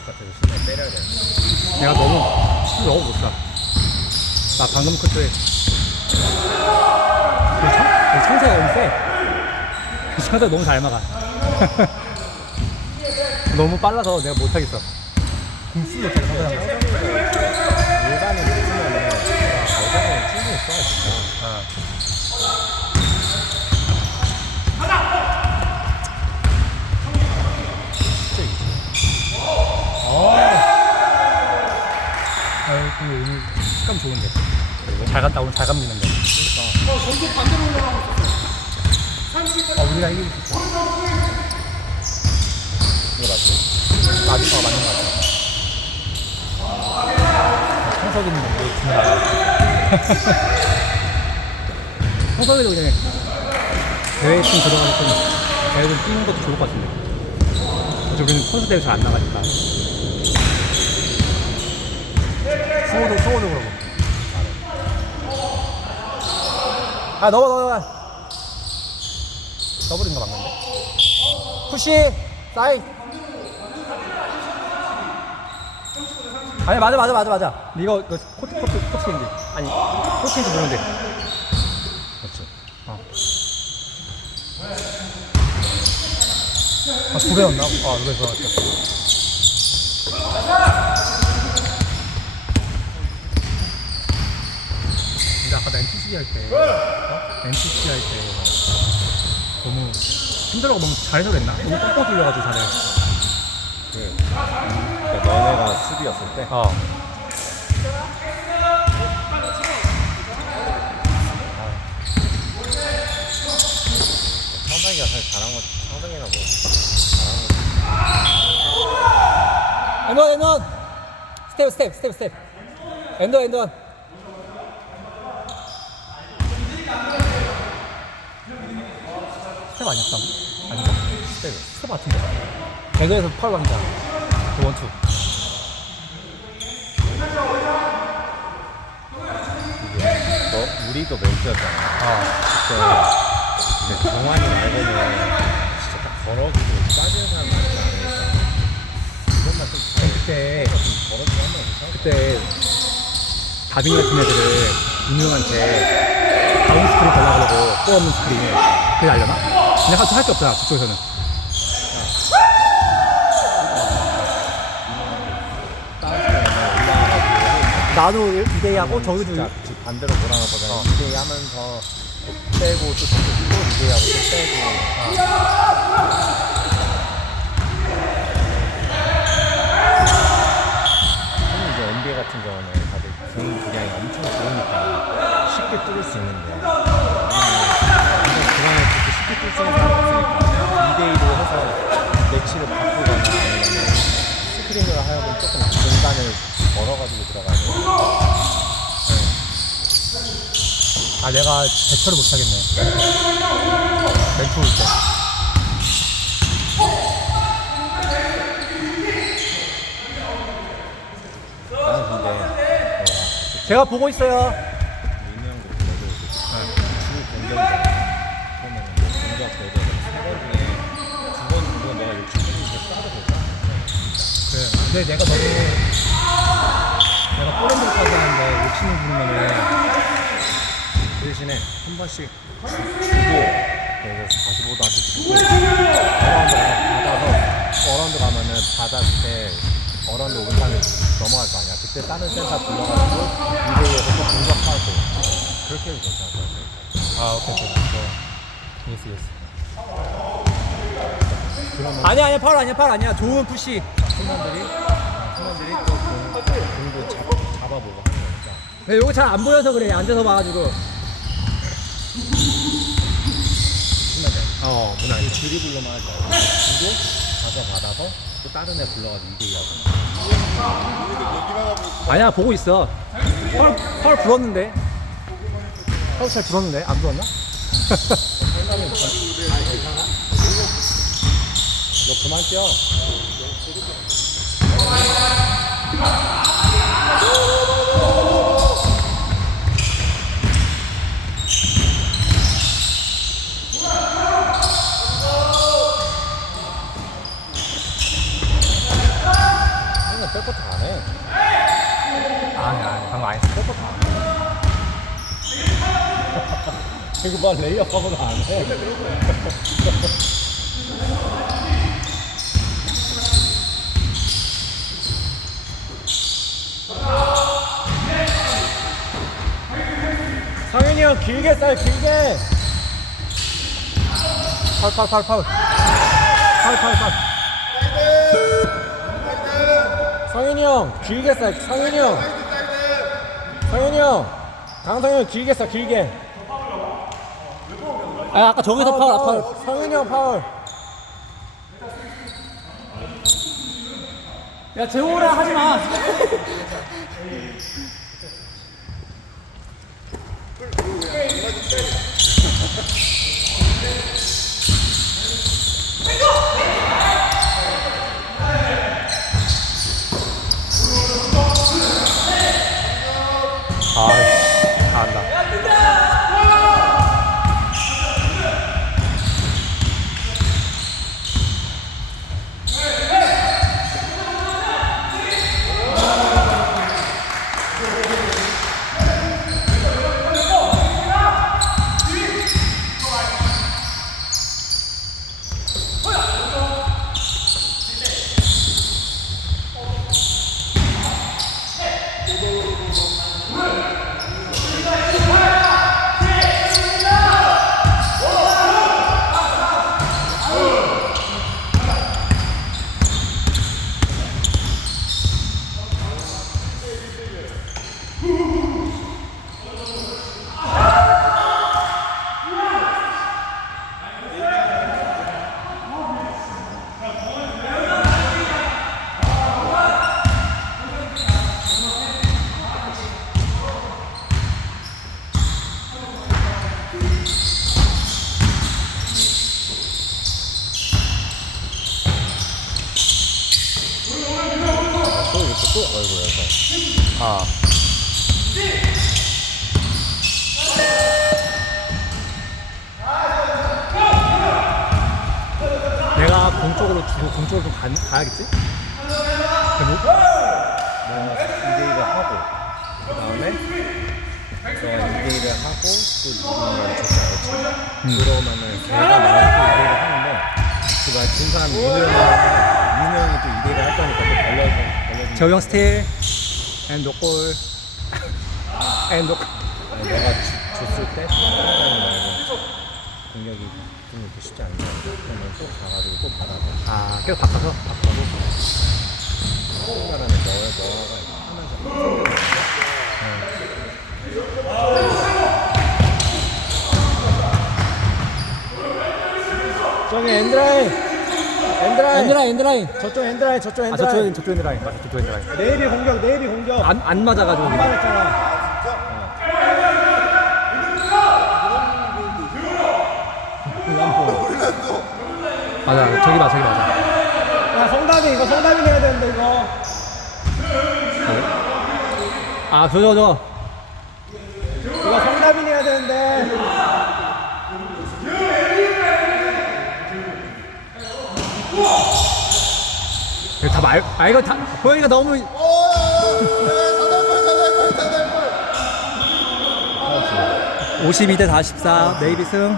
바깥에서 신경 때려야 돼. 내가 너무 슛 너무 못 쏴. 나 방금 코트에 그 청새가 너무 세. 그 청새가 너무 잘 막아. 너무 빨라서 내가 못 하겠어. 공수 못하겠어. 청새가. 일반인 붙으면은 여자는 충분히 쏴야 진짜. 어. 진짜 이지. 아, 근데 오늘 식감 좋은데. 잘 갔다 오늘 잘 감리는데. 아, 우리가 이기고 있어. 이거 맞지? 맞, 어, 맞는 것 같아. 청석이는 뭐 중요하다. 청석이도 그냥 대회 팀 들어가니까 대회 좀 뛰는 것도 좋을 것 같은데. 어차피 우리는 선수 대회 잘 안 나가니까. 성호도, 성호도 그러고. 아, 넘어, 넘어, 넘어. 더블인가 맞는데? 푸시! 사이! 아니 맞아 맞아 맞아 맞아 이거 이거 코트 코트 코트인지 아니 코트인지 모르는데 그렇지. 아두 배였나? 아 이거 좋았다 근데 아까 나 NTC 할 때 어? NTC 할 때 너무 힘들어가 너무 잘해서 그랬나? 너무 뻥뻥 뚫려가지고 잘해. 그, 그러니까 너네가 수비였을 때? 어. 사실 잘한 창상이가 뭐 잘한 거 엔원 엔원! 스텝 스텝 스텝 스텝. 엔더 엔더 스텝 아니었다? 아닌가? 스텝이 스텝 같은데? 배그에서 펄 왕자. 그 원투. 이게 너 우리도 멘트였잖아. 아. 그때 근데 정환이 말고는 진짜 딱 더럽고 빠진 사람 많지 않으니까. 이것만 좀 잘, 그때 좀 하면 괜찮을 것 그때 다빈 같은 애들을 운영한테 다운 스크린 달라고 그러고 또 없는 스크린 그게 알려나? 근데 할수 할게 없잖아 올라가가지고 나도 2대2 하고 저기도 진짜 반대로 몰아놓거든. 어. 2대2 하면서 또 빼고 또, 또, 또 2대2 하고 또 빼고. 흔히 이제 NBA 같은 경우는 다들 개인 분량이 엄청 좋으니까 쉽게 뚫을 수 있는데 우리는 완전 그간에 그 사람이 없으니까 2대2로 해서 매치를 바꾸거나 스크린으로 하여금 조금 공간을 벌어가지고 들어가야 돼. 아 내가 대처를 못하겠네 멘트 올때 나는 근데 내가 제가 보고 있어요 민영 그렇게 내도 주 공격이잖아. 그러면 공격 대회에서 세번 중에 두번 정도 내가 욕심 내고 잘 쏴도 되잖아. 그래 근데 내가 너무 내가 뽀렌들까지 하는데 욕심을 부리면은 그 대신에 한 번씩 주, 주고 그래서 다시 보다한테 주고 어라운드 가면은 받았을 때 어라운드 오른쪽에 넘어갈 거 아니야. 그때 다른 센터 불러가지고 이대에서 또 공격하고 그렇게 해도 괜찮을 것 같아. 아 오케이 오케이. 예스 예스 그러면 아니야 아니야. 파울 아니야 파울 아니야. 좋은 푸시 팀원들이 팀원들이 또 공, 공도 잡, 잡아보고 하는 거니까. 네, 요거 잘 안 보여서 그래. 앉아서 봐가지고. 어 문화 그 드리블로만 하지 말고 주고 가서 받아서 또 다른 애 불러가지고 2대2 하고 아니야 보고 있어. 파울 파울 불었는데. 파울 잘 불었는데? 안 불었나? 괜찮아? 너 그만 뛰어 이거 봐 레이업 하고도 안 해. 상현이 형 길게 쌀 길게. 파울 파울 상현이 형 길게 쌀 상현이 형. 상현이 형. 강상현 길게 쌀 길게. 아 아까 저기서 파울 아 파울 상현이 형 파울. 야 재호라 하지마 Thank you. 또 아이고 여기서. 아 내가 공 쪽으로 주고 공 쪽으로 좀 가, 가야겠지? 뭐, 내가 2대1을 하고 그 다음에 내가 2대1을 하고 또 누군가를 줬어야지 그러면은 걔가 또 2대1을 하는데 그말 진 사람이 민우 형이 민우 형이 또 2대1을 할 거니까 또 저형 스틸. 앤 노골 앤 노골 내가 주, 줬을 때? 공격이 좀 이렇게 쉽지 않냐 그러면 또 가가지고 또 받아서 아 계속 바꿔서? 바꿔서 손가락에 넣어 넣어가 하면서 저기 엔드라인 엔드라인. 엔드라인 엔드라인. 저쪽 엔드라인 저쪽 아 엔드라인. 저쪽 저쪽 엔드라인. 맞아 저쪽 엔드라인. 네이비 공격 네이비 공격. 안, 안 맞아가지고. 안 맞았잖아. 맞아 저기 맞아 저기 맞아 야 성담이 이거 성담이 해야 되는데 이거. 아 저거 저거. 이거 성담이 해야 되는데 다 말, 아 이거 다 호영이가 너무 그렇지. 52 대 44 네이비 승